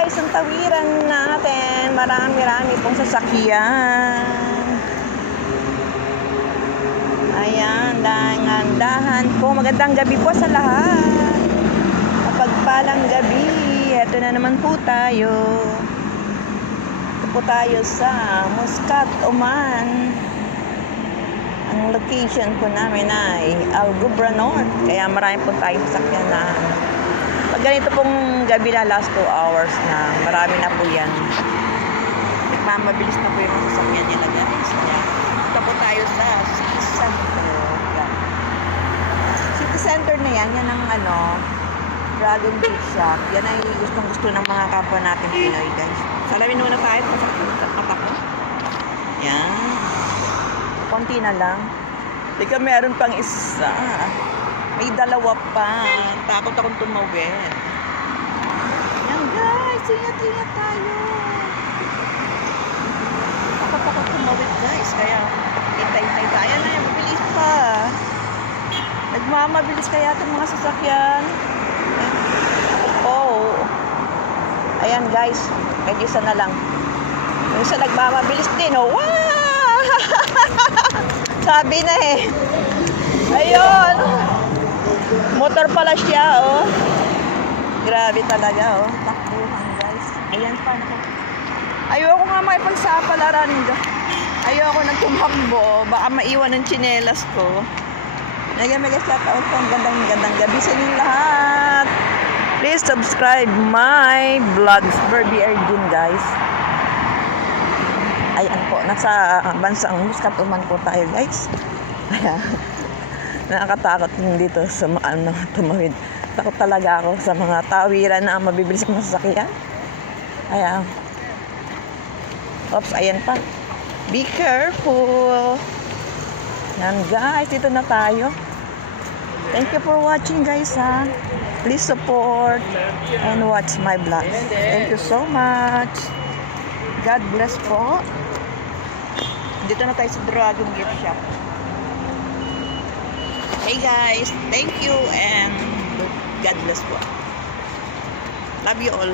guys, ang tawiran natin. Marami-rami pong sasakyan. Ayan, dahan-dahan po. Magandang gabi po sa lahat. Mapagpalang gabi. Ito na naman po tayo. Ito po tayo sa Muscat, Oman. Ang location po namin ay Algubra North. Kaya marami po tayong sasakyan na pag ganito pong gabi na last 2 hours na marami na po yan. Nagmamabilis na po yung sasakyan nila guys. Ito po tayo sa City Center. City Center na yan, yan ang ano, Dragon Beach Shop. Yan ay gustong gusto ng mga kapwa natin Pinoy guys. Salamin muna tayo mata ko. Yan. Konti na lang. Teka, meron pang isa. May dalawa pa. Takot akong tumawid. Yan guys, ingat-ingat tayo. Takot akong tumawid guys. Kaya hintay-hintay tayo na yan. Mabilis pa. Nagmamabilis kaya itong mga sasakyan. Oh. Ayan guys. Medyo isa na lang. Yung isa nagmamabilis din. Oh. Wow! Sabi na eh. Ayun. Motor pala siya, oh. Grabe talaga, oh. Takbuhan, guys. Ayan pa, naku. Ayoko nga makipagsapalaran. Ayoko nang tumakbo. Baka maiwan ng tsinelas ko. Nagyan mega shout out po. Ang gandang gandang gabi sa inyong lahat. Please subscribe my vlogs, Barbie Ergin, guys. Ayan po, nasa bansang Muscat Uman po tayo, guys. Ayan. Nakakatakot din dito sa mga ano, tumawid. Takot talaga ako sa mga tawiran na mabibilis ng sasakyan. Ayan. Oops, ayan pa. Be careful. Yan guys, dito na tayo. Thank you for watching guys ha. Please support and watch my vlogs. Thank you so much. God bless po. Dito na tayo sa Dragon Gift Shop. Hey guys, thank you and God bless po. Love you all.